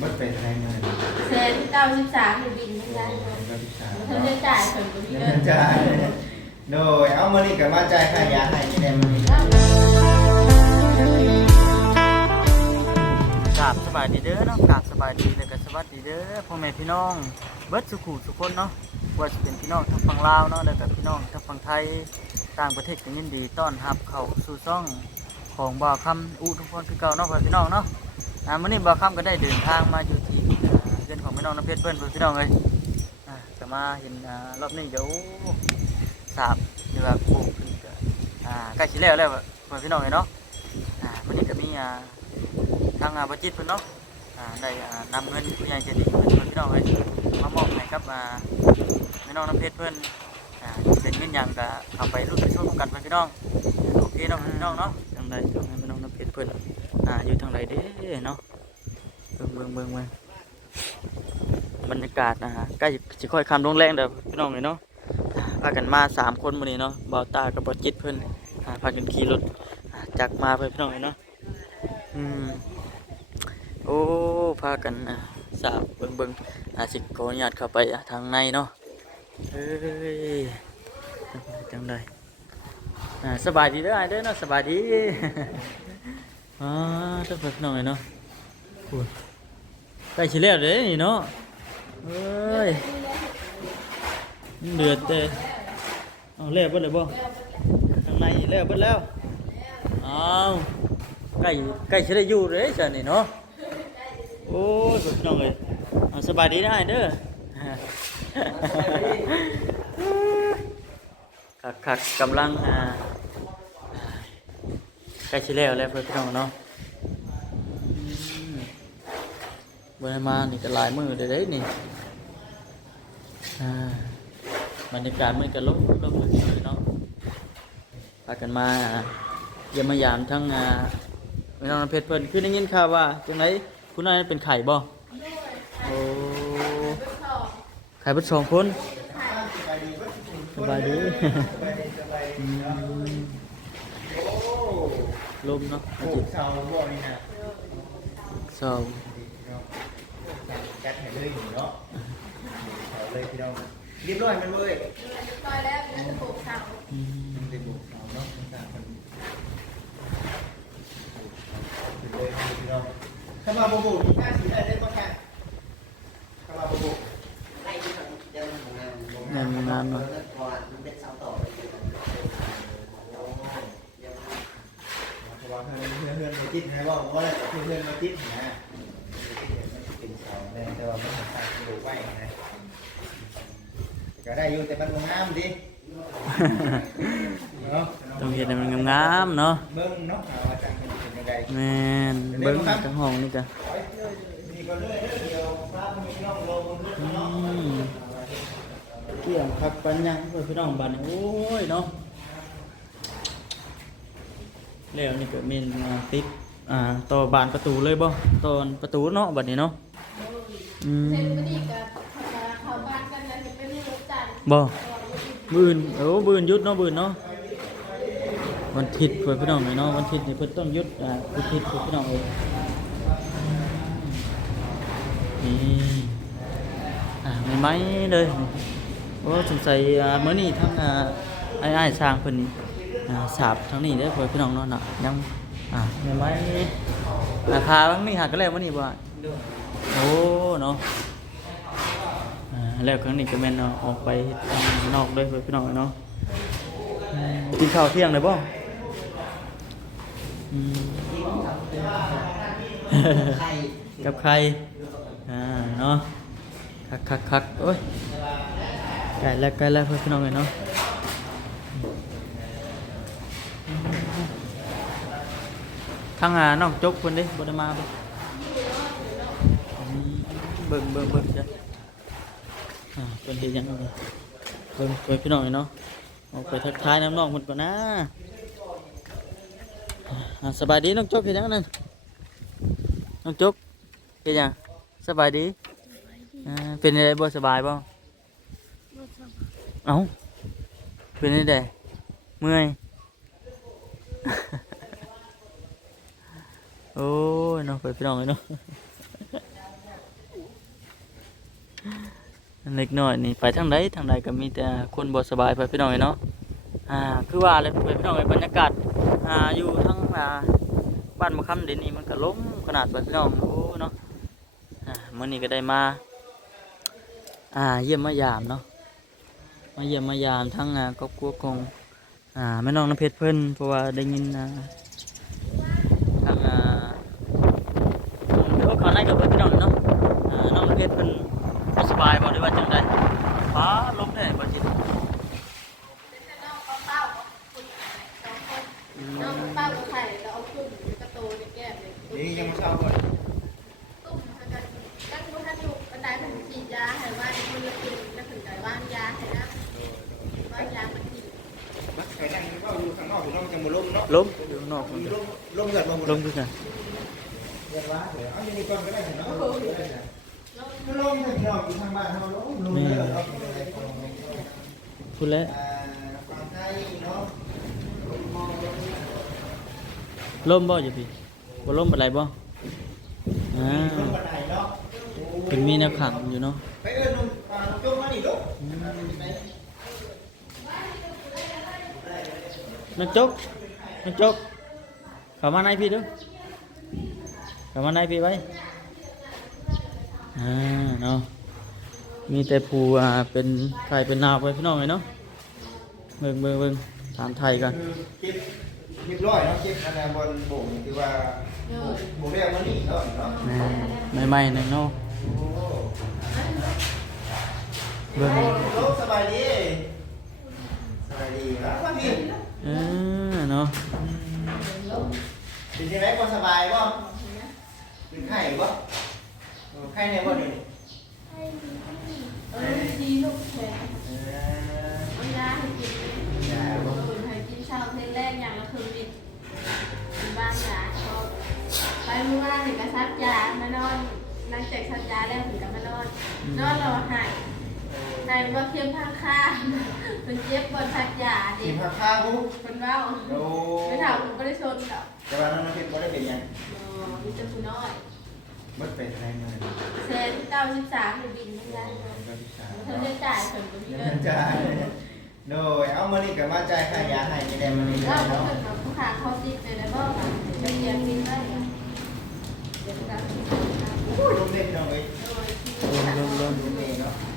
มันเป็นอะไรเงินเซนเก้าสิบสามอยู่บินทั้งนั้นเลยก็พิสาเขาจะจ่ายส่วนตัวนี้เงิเงินนจ่ายโดยเอามานี่กับมาจ่ายค่ายาให้นี่แหละมานี่กราบสบายดีเด้อเนาะกราบสบายดีแล้วก็สวัสดีเด้อพ่อแม่พี่น้อง เบิดสุขุสุคนเนาะว่าจะเป็นพี่น้องทั้งฝั่งลาวเนาะแล้วก็พี่น้องทั้งฝั่งไทยต่างประเทศก็ยินดีต้อนรับเข้าสู่ช่องของบ่าวคำอุทุกคนคือเก่าเนาะพ่อพี่น้องเนาะ อ่ามื้อนี้บ่าวคำก็ได้เดินทางมาอยู่ที่เรือนของพี่น้องน้ำเพชรเพิ่นพ่อพี่น้องเอ้ยอ่าจะมาเห็นอ่ารอบนี้เดี๋ยวสาบหรือว่าปลูกขึ้นก็อ่าใกล้สิแล้วแล้วพ่อพี่น้องเอ้ยเนาะอ่ามื้อนี้ก็มีอ่าทางอาบจิตเพิ่นเนาะอ่าได้อ่านำเงินผู้ใหญ่ใจดีเพิ่นเพิ่นพี่น้องเอ้ยมามอบให้กับอ่าพี่น้องน้ำเพชรเพิ่นอ่าเป็นเงินหยังก็เข้าไปรุ่นไปช่วยกันเพิ่นพี่น้องโอเคเนาะพี่น้องเนาะทางใดทางให้พี่น้องน้ำเพชรเพิ่น อ่าอยู่ทางใดเด้เนาะเบิ่งเบิ่งเบิ่งเบิ่งบรรยากาศนะฮะใกล้สิค่อยคำลงแรงเด้อพี่น้องเลยเนาะพากันมาสามคนมื้อนี้เนาะบ่าวตากับบ่าวจิตเพิ่นอ่าพากันขี่รถอ่าจักมาเพิ่นพี่น้องเลยเนาะอืมโอ้พากันอะสาบเบิ่งเบิ่งอาสิขออนุญาตเข้าไปอะทางในเนาะเอ้ยจังไดอ่าสบายดีเด้ออ้ายเด้อเนาะสบายดี อ่าทุกคนน้องเลยเนาะโอ้ยใกล้สิแล้วเด้นี่เนาะเอ้ยมันเดือดเด้เอาแล้วเบิดเลยบ่ทางในแล้วเบิดแล้วอ้าวใกล้ใกล้สิได้อยู่เด้จ้ะนี่เนาะโอ้ยพี่น้องเอ้ยเอาสบายดีนะไอ้เด้อคักคักๆกำลังอ่าใกล้ชิแล้วแล้วเพื่อนพี่น้องเนาะอืมเวลามานี่ก็หลายมือเด้เด้นี่อ่าบรรยากาศมันก็ลบลบเลยเนาะพากันมาเยี่ยมมายามทั้งพี่น้องเพชรเพิ่นคือได้ยินข่าวว่าจังไดคุณนายเป็นไข่บ่โอ้ไข่เบิดสองคนสบายดีอืมโอ้ ลมเนาะปลูกเสาบ่นี่นะเศร้าจัดให้เลยเนาะเอาเลยพี่น้องเรียบร้อยมันเว้ยตอนแล้วก็จะปลูกเสาอืมมันเป็นปลูกเสาเนาะมันสร้างมันเป็นเลยพี่น้องถ้ามาบ่บุมีค่าสิได้ได้บ่ค่ะถ้ามาบ่บุงามงามเนาะเพราะว่าเพื่อนเพื่อนเพื่อนมา ติดนะว่าว่าอะไรกับเพื่อนเพื่อนมาติดนะมันจะเป็นสาแรงแต่ว่าไม่สามารถปลูกไว้นะก็ได้อยู่แต่มันงามดิเนาะต้องเห็นมันงามๆเนาะเบิ้งเนาะเอาอาจารย์เป็นยังไงแม่นเบิ้งทั้งห้องนี่จ้ะมีก็เลยเดียวฟ้ามีน้องโลมอืมเกี่ยงคักปันยังเพื่อนพี่น้องบ้านโอ้ยเนาะแล้วนี่ก็มีมาติด อ่าต่อบานประตูเลยบ่ตอนประตูเนาะบัดนี้เนาะอืมเซนก็ดีกับเขาบ้านกันแล้วจะเป็นรถจันทร์บ่บืนโอ้บืนยุดเนาะบืนเนาะวันอาทิตย์เพื่อนพี่น้องหน่อยเนาะวันอาทิตย์นี่เพิ่นต้องยุดอ่าวันอาทิตย์เพื่อนพี่น้องเอ้ยนี่อ่าไม่ไหมเลยโอ้สงสัยอ่ามื้อนี้ทั้งอ่าไอ้ไอ้สร้างเพิ่นนี่อ่าสาบทั้งนี้เด้เพื่อนพี่น้องเนาะน่ะยัง อ่าไม่ไหมราคาบางนี่หาก็แล้วมื้อนี้บ่โอ้เนาะอ่าแล้วครั้งนี้ก็แม่นเอาออกไปทางนอกด้วยเพื่อนพี่น้องเนาะอืมกินข้าวเที่ยงเลยบ่อืม กับใครอ่าเนาะคักคักคักโอ้ยใกล้แล้วใกล้แล้วเพื่อนพี่น้องเลยเนาะ ทางอ่าน้องจกคนเด้บ่ได้มาบ่เบิ่งเบิ่งเบิ่งจ้ะอ่าเป็นเฮ็ดหยังเอาเบิ่งเบิ่งพี่น้องเนาะออกไปทักทายน้ำน้องมันก่อนนะอ่าสบายดีน้องจกเฮ็ดหยังนั่นน้องจกเฮ็ดหยังสบายดีอ่าเป็นอะไรบ่สบายบ่เอ้าเป็นอะไรเมื่อย โอ้ยน้องไปพี่น้องเลยเนาะเล็กน้อยนี่ไปทางใดทางใดก็มีแต่คนบ่สบายไปพี่น้องเลยเนาะอ่าคือว่าเลยไปพี่น้องเลยบรรยากาศอ่าอยู่ทั้งอ่าบ้านมะคํมเด่นนี่มันก็ล้มขนาดไปพี่น้องโอ้เนาะอ่ามื้อนี้ก็ได้มาอ่าเยี่ยมมายามเนาะมาเยี่ยมมายามทั้งครอบครัวของอ่าแม่น้องน้ำเพชรเพิ่นเพราะว่าได้ยินอ่า อยู่ข้างนอกอยู่นอกล้มเนาะล้มอยู่ข้างนอกมันมลมเกิดมาหมดล้มคือกันเกว่าเดี๋ยวเอาอย่างนี้ก่อนก็ได้เนาะล้วถ้าล้มถ้าพี่น้องอยู่ทางบ้านเฮาล้มล้มเลยเนาะพูดแล้วอ่าฟังไทยเนาะมองลมล้มบ่อยู่พี่บ่ล้มเป็นไรบ่อ่าลมบันไดเนาะเป็นมีแนวขังอยู่เนาะไปเอิ้นลงอ่าลงจมมานี่ลูกนั กจกนักจกเข้ามาในพี่เดูเข้ามาในพี่ไว้อ่าเนาะมีแต่ผู้อ่าเป็นไข่เป็นนาวไปพี่น้องเลยเนาะเบิ่งเบิ่งเบิ่งถามไทยกันคือเก็บเรียบร้อยเนาะเก็บอันนั้นบนโบ่งนี่คือว่าโบ่งแรกมันนี่เนาะเนาะแม่ใหม่ๆหนึ่งเนาะโอ้เบิ่งโลกสบายดีสบายดีครับว่าพี่เออเนาะเป็นยังไงบ่สบายบ่เป็นไข้บ่เออไข้เนี่ยบ่เดี๋ยวนี้เออดีลูกแข็งเออเอายาให้กินยาบ่ตื่นให้กินเช้าเพลงแรกอย่างละคืนนิดกินบ้านยาก็ไปเมื่อวานถึงกระซับยามานอนนั่งจากซับยาแล้วถึงกับมานอนนอนรอหาย หายว่าเพียงข้างข้างมันเจ็บบนซักยากิดินผักข้าวกูคนเว้าโอ้ไม่ถามไม่ได้ชนหรอกแต่ว่าน้องเพชรบ่ได้เป็นหยังมีแต่ผู้น้อยบ่เป็นอะไรมาเซนเก้าสิบสามอยู่บินทั้งนั้นก็ที่สามเธอได้จ่ายส่วนตัวนี้เงิเงินนจ่ายโดยเอามื้อนี้ก็มาจ่ายค่ายาให้นี่แหละมื้อนี้เราเนาะเพิ่งกับผู้ค้าเขาติดเลยแล้วก็จะเยียมบินได้เดี๋ยวจะโอ้ยลมเล่นน้องเอ้ยลมลมลมเองเนาะอ่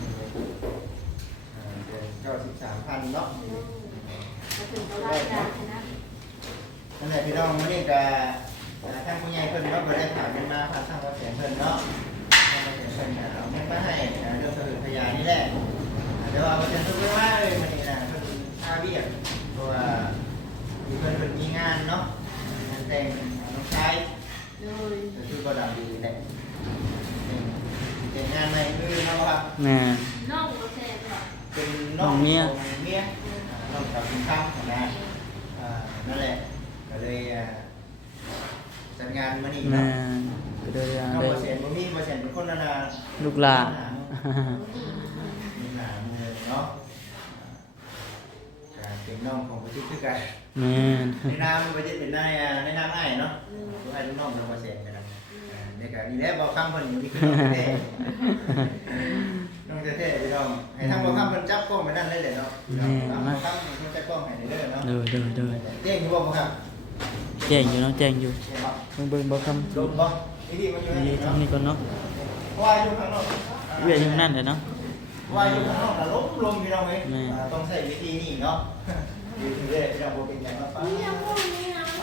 าเดือน93,000เนาะมาถึงก็ไล่ยาชนะนั่นแหละพี่น้องวันนี้ก็อ่าทางผู้ใหญ่เพิ่นก็บ่ได้ผ่านกันมาผ่านทางวัดแสนเพิ่นเนาะทางวัดแสนเพิ่นน่ะเอาเงินมาให้อ่าเรื่องสรุปพยานนี่แหละอ่าแต่ว่าวัดแสนเพิ่นไม่ว่าเลยมื้อนี้น่ะเพิ่นอาเวียกเพราะว่ามีเพิ่นเพิ่นมีงานเนาะงานแต่งน้องชายโดยก็คือก็ดังดีแหละเป็นงานใหม่คือเนาะครับแม่ น้องก็แซ่บหรอ เป็นน้องน้องเมียของเมียอ่าน้องกับคุณข้ามนะอ่านั่นแหละก็เลยอ่าจัดงานมื้อนี้แม่เนาะก็ได้อ่าน้องได้บ่เสียนบ่มีบ่เสียนเป็นคนนานาลูกหลาน มีหลานเลยเนาะอ่าก็เป็นน้องของประชิดคือกัน แม่นในนามประชิดเป็นนายอ่าในนามอ้ายเนาะตัวอ้ายลูกน้องน้องบ่เสียนกันนะอ่านี่ก็นี่แหละบ่คำเพิ่นอยู่นี่คือน้องแท้ๆน้อง แท้ๆพี่น้องให้ทางบ่คำเพิ่นจับกล้องไปนั่นเลยเด้อเนาะน้องบ่คำเพิ่นจับกล้องให้เด้อเนาะเด้อเด้อเด้อเจ๊งอยู่บ่ครับแจ้งอยู่เนาะแจ้งอยู่เจ๊งบ่เบิ่งเบิ่งบ่คำลมบ่นี่มันอยู่ในนี่นี่ทางเนาะนี้ก่อนเนาะว่าอยู่ข้างนอกเวียอยู่นั่นเลยเนาะว่าอยู่ข้างนอกนะล้มลมพี่น้องเอ้ยต้องใช้วิธีนี้เนาะอยู่ที่เรื่อยพี่น้องบ่เป็นหยังเนาะป้า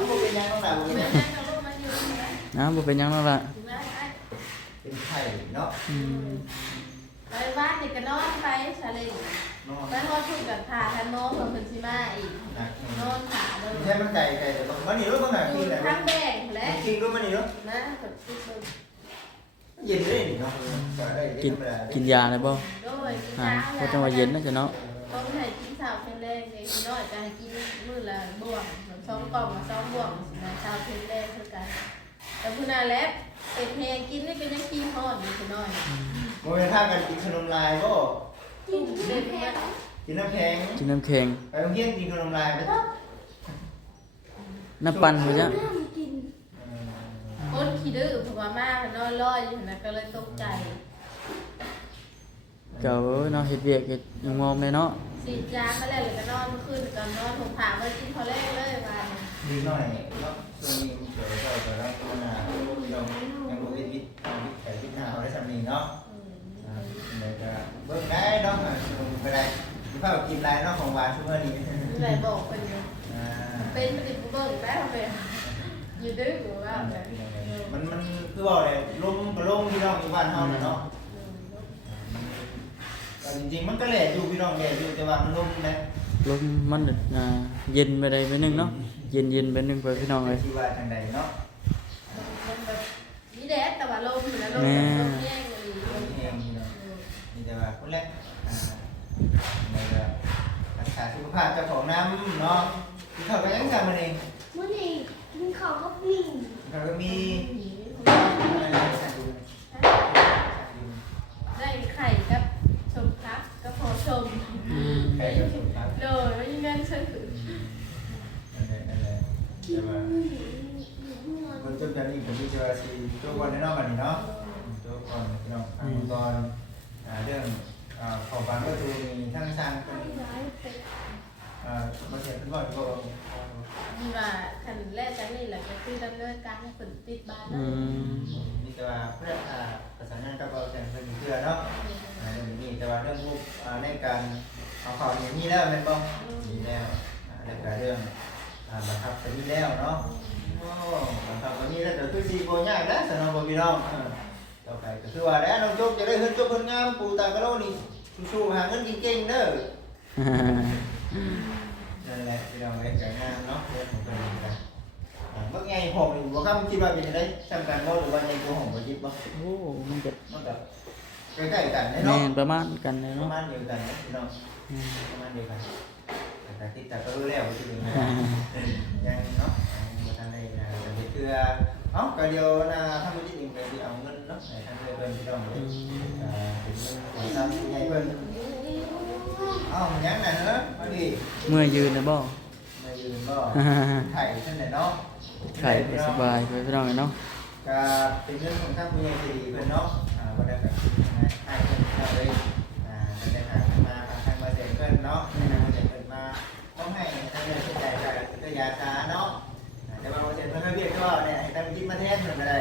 บ่เป็นหยังต้องหนาบ่เป็นหยังแม่กับลูกมาอยู่ที่ไหนะบ่เป็นหยังแล้วล่ะถึงแล้วไอ้เป็นไข่เนาะ ไปบ้านเด็กก็นอนไปชาเลนเนาะไปฮอดทุ่งกับขาทันโน้เพิ่นเพิ่นสิมาอีกหนักนอนขาเลยใช่มันไก่ไก่แต่ต้องมันนี่รู้บ่หนักกินแหละทั้งแบ่งและจริงรู้มันนี่เนาะนะเพิ่นสิเพิ่นเย็นเลยนี่เนาะก็ได้กินธรรมดากินยาได้บ่โดยกินอ่าเช้าก็ต้องว่าเย็นนะจ๊ะเนาะต้องให้กินเช้าเพิ่นแรกเลยกินน้อยก็ให้กินมื้อละบ่วงสองกล่องสองบ่วงนะเช้าเพิ่นแรกคือกันแต่ผู้น่าแล้วเป็ดแฮงกินนี่ก็ยังกินฮอดอยู่ผู้น้อย บ่เป็นท่ากันกินขนมลายบ่กินเด็ดแฮงกินน้ำแข็งกินน้ำแข็งไปโรงเรียนกินขนมลายไปน้ำปั่นบ่จ๊ะกินคนขี้ดื้อเพราะว่ามาเพิ่นนอนรออยู่นะก็เลยตกใจเก่าเอ้ยเนาะเฮ็ดเวียกเฮ็ดหยังมองแม่เนาะสีดยาก็แล้วเลยก็นอนขึ้นก็นอนผมถามว่ากินพอแรกเลยว่าดีหน่อยเนาะช่วงนี้มันเกิดก็เกิดแล้วก็มาลองยังรู้วิทย์วิทย์แต่วิทย์หน้าเอาได้สำนีเนาะอ่า เลยก็เบิ่งได้เนาะอ่าลงไปได้มีข้าวกินไรเนาะของหวานช่วงนี้ไหนบอกเป็นอยู่อ่าเป็นปฏิบัติเบิ่งได้ทำไมอยู่ดื้อหรือว่าแบบมันมันคือว่าอะไรลมก็ลมพี่น้องอยู่บ้านเฮาน่ะเนาะแต่จริงๆมันก็แหละอยู่พี่น้องแหละอยู่แต่ว่ามันลมนะลมมันอ่าเย็นไปได้ไปหนึงเนาะเย็นเย็นๆไปหนึงไปพี่น้องเอ้ยที่ว่าทางใดเนาะมันแบบนี่แดดแต่ว่าลมอยู่นะลมลมแย่งเลย ลมแห้งพี่น้องนี่แต่ว่าคนแรกอ่าในก็ รักษาสุขภาพเจ้าของน้ำเนาะที่เขาไปยังจำมันเองมื่อนี้กินข้าวก็วิ่งเขาก็มีได้ไข่กับชมครับก็พอชมอืมใครก็สุขภาพเลยไม่ยังเงินฉันถือนั่นแหละนั่นแหละกิแต่นว่ามื้อนี้อยู่เมื่อคนจบจากนี้ผมจะว่าสิตัวก่อนแน่นอนกันนี่เนาะตัวก่อนพี่น้องทางก่อนอ่าเรื่องอ่าของฟังก็คือมีทั้งสร้างเป็น ร้ายไปอ่ามาเสียเป็นบ่อยก็มีว่าขันแรกจากนี่แหละก็คือดำเนินการให้คนปิดบ้านเลอืยมมีแต่ว่าเพื่ออ่าประสานงานกับเราแต่งเป็นเพื่อเนาะอ่าเรื่องนี้แต่ว่าเรื่องรูปอ่าในการเอาข่าวอย่างนี้แล้วแม่นบ่มีแล้วอ่าแล้วก็เรื่องอ่าบังคับไปนี่แล้วเนาะโอ้บังคับไปนี่แล้วก็คือสิบ่ยากนะสำหรับพี่น้องเออต่อไปก็คือว่าแล้วน้องจุกจะได้เฮือนจุกเฮือนงามปูตากระโลนี่สู้ๆหาเงินเก่งๆเด้อ นั่นแหละที่เราไว้ใจงามเนาะเรื่องของเพิ่นกันอ่าเมื่อไงผมนี่บ่คำคิดว่าเป็นจังได๋สำคัญบ่หรือว่าในตัวของบ่ยิบบ่โอ้มันก็มันก็ใกล้ๆกันเด้แม่เนาะนประมาณกันเลยประเนาะมาณเดียวกันเนาะพี่น้อง อืม ประมาณเดียวกันแต่ติดตาก็รู้แล้วว่าสิเป็นไงยังเนาะยังบ่ทันได้นะแต่เดี๋ยวคือเอ้าก็เดียวนะถ้ามันสิไปสิเอาเงินเนาะให้ทางเพิ่นพี่น้องเลยอ่าเป็นเรื่องของทรัพย์ใหญ่เพิ่น เอ้ามันยังน่ะเนอะมาดิเมื่อยืนนะบ่มายืนบ่ไข่ท่านน่ะเนาะไข่ก็สบายไปพี่น้องเอ้ยเนาะก็เป็นเรื่องของทรัพย์ใหญ่ที่ดีเพิ่นเนาะอ่าบ่ได้แบบให้เพิ่นเอาเลยอ่าเพิ่นได้หาเงินมาทางมาเสร็จเพิ่นเนาะได้หาเสร็จเพิ่นมาต้องให้ทางเงินใช้จ่ายจากตัวยาชาเนาะอ่าแต่ว่าบ่เสร็จเพิ่นก็เรียกก็เนี่ยให้ทางคิดมาแทนเพิ่นก็ได้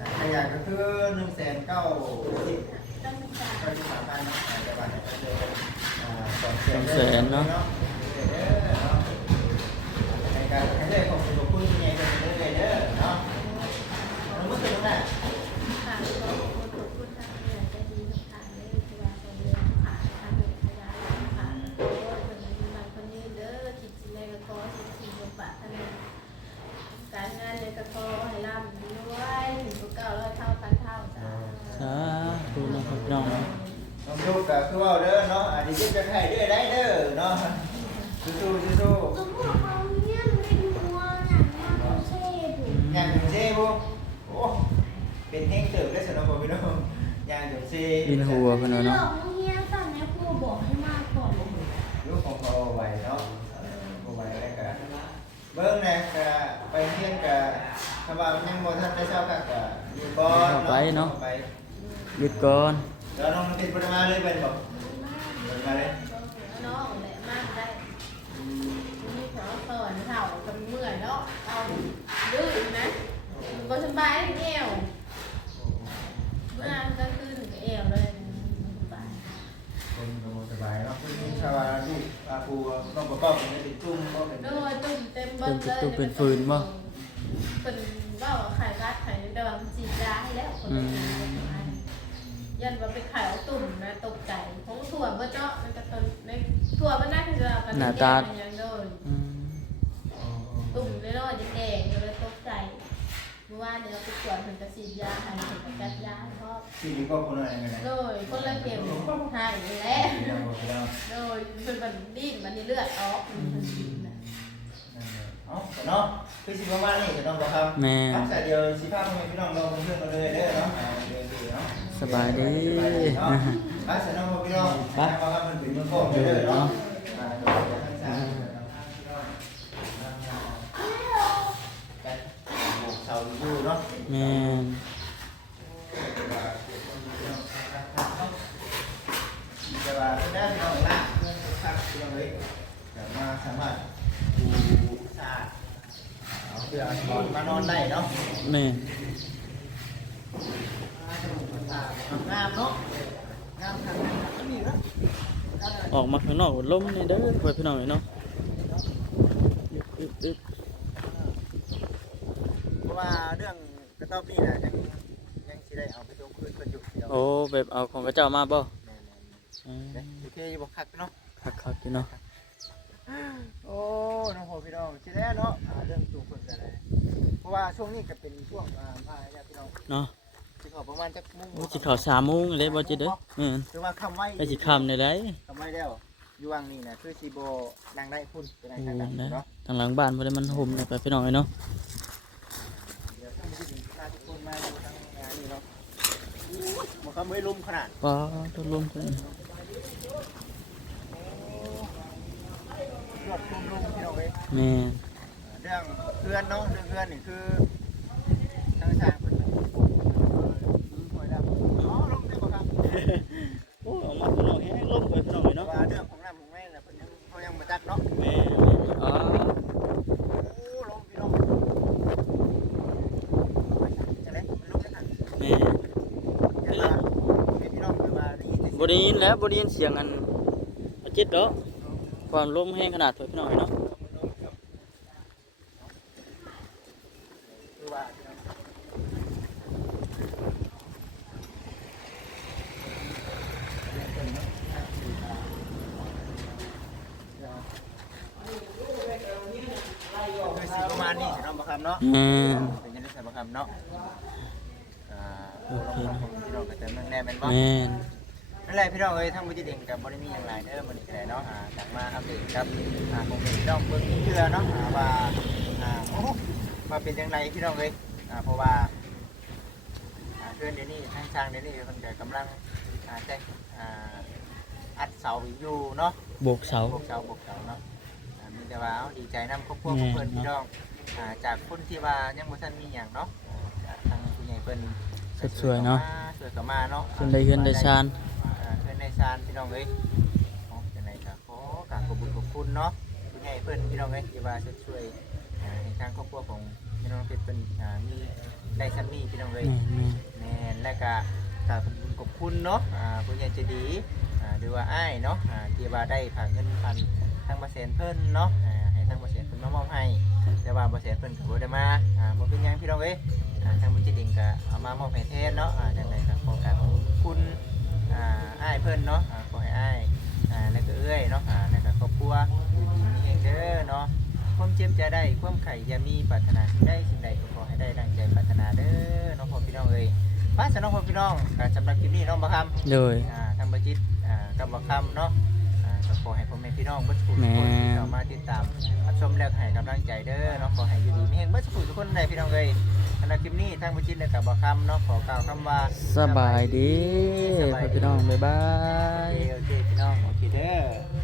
อ่าถ้าอยากก็คือ1,990ต้องศึกษาก็ที่สามพัน สองแสนเนาะ เด้อเนาะในการให้ได้ของสุขภาพที่ใหญ่เป็นเรื่อยๆเด้อเนาะมันก็เป็นนั่น ค่ะก็คนทุกคนทางเนี่ยจะดีทุกทางเลยที่ว่าคนเรียนผ่านทางเดินขยายผ่านโอ้ยคนนี้บางคนนี้เด้อคิดสิ่งใดก็ขอสิ่งสิ่งบาทนั้นการงานเนี่ยก็ขอให้ร่ำรวยถึงพวกเก่าร้อยเท่าพันเท่าจ้า สาธุเนาะพี่น้องเนาะ น้องทุกข์ก็คือว่าเด้อเนาะอาจจะยึดจะให้เด้อได้เด้อเนาะสู้ๆสู้ ก็พวกเราเนี่ยมันเป็นหัวหนังมากกว่าเซ่บุ ๆย่างถึงเซ่บ่โอ้เป็นเฮงเติบได้สำหรับผมพี่น้อง ย่างถึงเซ่ดินหัวเพิ่นหลว่าเนาะอกเฮียสั่งแม่ครัวบอกให้มาก่อนลูกของเขาเอาไว้เนาะเอาไว้แล้วก็เบิ่งนะก็ไปเรียนก็ถ้าว่ายังบ่ทันได้เช้าคักก็อยู่ก่อนไปหยุดก่อนแล้วน้องติดปริมาเลยเป็นบอกปริมาเลยน้องแหละมากได้นี่ขอสอนเถ่ากับเมื่อยเนาะเอาดื้อนะก็สบายเอวเมื่อก็ขึ้นเอวเลยสบาย คนสบายเนาะคือชาวาลูกอา ปูน้องประกอบเป็นติดตุ้มก็เป็นโดยตุ่มเต็มเบิ้ลเลยเป็นว่าไข่รัดไข่เดิมจีดยาให้แล้วคนยันว่าไปไข่เอาตุ่มนะตกใจของถั่วเบิ้ลเนาะมันก็ต้นในถั่วมันน่าจะกันยังโดนอืมตุ่มเลยเนาะจะแดงเลยตกใจเมื่อวานเนี่ยเราไปตรวจถึงกระสีดยาหายถึงกระจัดยาเพราะที่ดีก็คนอะไรกันนะโดยคนละเข็มหายแล้ว ที่เราบอกเราโดยเป็นมันดิ้นมันนี่เลือดออกมันดิ้นนะเอ้าเนาะคือสิประมาณนี้จะต้องบอกครับแม่ ครับแต่เดี๋ยวสิพาพ่อแม่พี่น้องลงเพื่อนกันเลยเด้อเนาะเดี๋ยวดีเนาะสบายดีเนาะอะเสร็จแล้วพี่น้องนะครับมันเป็นมือโค้งเด้อเนาะอ่าเดี๋ยวทั้งสามกันเสาอยู่เนาะ แม่ แล้วพี่น้องล่างเรื่องคักพี่น้องเลยแต่มาสามารถดูสะอาดเอาเพื่อนอนมานอนได้เนาะแม่นงามเนาะงามทางนี้นี่เนาะออกมาข้างนอกลมนี่เด้อพ่อพี่น้องเนาะอึดอึดเพราะว่าเรื่องกระต๊อบนี่นะยังยังสิได้เอาไปลงคืนเพิ่นอยู่เดียวโอ้แบบเอาของกระเจ้ามาบ่แม่น อืมๆเด้โอเคอยู่บ่คักเนาะคักๆอยู่เนาะโอ้น้องพ่อพี่น้องสิได้เนาะอ่าเรื่องตู้เพิ่นก็ได้เพราะว่าช่วงนี้ก็เป็นช่วงอ่าพาญาติพี่น้องเนาะสิเข้าประมาณจักโมงโอ้สิเข้า3โมงเลยบ่จิเด้อแม่นคือว่าคำไว้ไปสิค่ำได้ได้คำไว้แล้วอยู่วังนี่นะคือสิบ่ดังได้พุ่นเป็นทางโอ้ทางนะเนาะทางหลังบ้านบ่ได้มันห่มเลยไปพี่น้องเนาะเดี๋ยวท่านผู้ชมพาทุกคนมาดูทางงานนี่เนาะอู้ยบ่คำไว้ลุมขนาดว้าตัวลม เพิ่นรถลุมลุมพี่น้องเอ้ยแม่นเรื่องเพื่อนเนาะเรื่องเพื่อนนี่คือทางสร้างเพิ่นปล่อยแล้วอ๋อลงได้บ่ครับ โอ้ออกมาข้างนอกแฮงลมไปพี่น้อง แต่ เนาะ ว่าเรื่องของน้ำของแม่น่ะเพิ่นยังเขายังบ่จักเนาะ แม่อ๋อ โอ้ลงพี่น้องจังได๋ลงจังซั่น แม่ เดี๋ยวว่าพี่น้องคือว่าได้ยินแต่เสียง บ่ได้ยิน แล้วบ่ได้ยินเสียงอันอาจิตดอกความลมแห้งขนาดเพิ่นพี่น้องเนาะคือว่าพี่น้องคือสิประมาณนี้สิเนาะบ่ครับเนาะแม่นเป็นยังไงสิบ่ครับเนาะอ่าลองๆพี่น้องก็จะเมืองแน่แม่นบ่แม่น นั่นแหละพี่น้องเอ้ยทั้งบุญเด่งกับบริมีอย่างไรเด้อมันนี่ก็ได้เนาะอ่าจากมาอัปเดตครับอ่าผมเป็นพี่น้องเบิ่งเชื่อเนาะอ่าว่าอ่าโอ้โหมาเป็นยังไงพี่น้องเอ้ยอ่าเพราะว่าอ่าเพื่อนเดี๋ยวนี้ทางช่างเดี๋ยวนี้มันก็กำลังอ่าแจ้งอ่าอัดเสาอยู่เนาะโบกเสา บกเสาบกเสาเนาะอ่ามีแต่ว่าเอาดีใจนำครอบครัวของเพิ่นพี่น้องอ่าจากคนที่ว่ายังบ่ทันมีหยังเนาะอ่าจากทางผู้ใหญ่เพิ่นสวยๆเนาะ สวยเข้ามาเนาะเพิ่นได้เฮือนได้ชานอ่าเพื่อน ในซานพี่น้องเอ้ยโอ้เป็นไรครับขอกราบขอบคุณขอบคุณเนาะคุณใหญ่เพื่อนพี่น้องเอ้ยที่ว่าช่วยช่วยอ่าในทางครอบครัวของพี่น้องเพชรเป็นอ่ามีได้ซัมมี่พี่น้องเอ้ยแม่นแม่นและก็กราบขอบคุณขอบคุณเนาะอ่าผู้ใหญ่ใจดีอ่าหรือว่าอ้ายเนาะอ่าที่ว่าได้ผ่านเงินพันทางบาเซนเพิ่นเนาะอ่าให้ทางบาเซนเพิ่นมามอบให้ แต่ว่าบาเซนเพิ่นก็บ่ได้มาอ่าบ่เป็นหยังพี่น้องเอ้ยอ่าทางบุญจิตเองก็เอามามอบให้แทนเนาะอ่าจังไดก็ขอกราบขอบคุณอ่าอ้าย เพิ่นเนาะอ่าขอให้อ้ายอ่าแล้วก็เอื้อยเนาะอ่าแล้วก็ครอบครัวอยู่ดีมีเองเด้อเนาะความเจ็บจะได้ความไข่อย่ามีปรารถนาสิ่งใดสิ่งใดก็ขอให้ได้ดังใจปรารถนาเด้อน้องพ่อพี่น้องเอ้ยป้าสน้องพ่อพี่น้องอ่าสำหรับคลิปนี้น้องบ่คำ โดย อ่าทางบัจิตอ่ากับบ่คำเนาะอ่าก็ขอให้พ่อแม่พี่น้องเบ่ทุกคนแม่ ที่เข้ามาติดตามรับชมและให้กำลังใจเด้อเนาะขอให้อยู่ดีมีเฮงเบ่ทุกคนทุกคนได้พี่น้องเอ้ย สำหรับคลิปนี้ทางบัจิตและกับบ่คำเนาะขอกล่าวคำว่าสบายดีสบายดีพี่น้องบ๊ายบาโอย เคโอเคพี่น้องโอเคเด้อ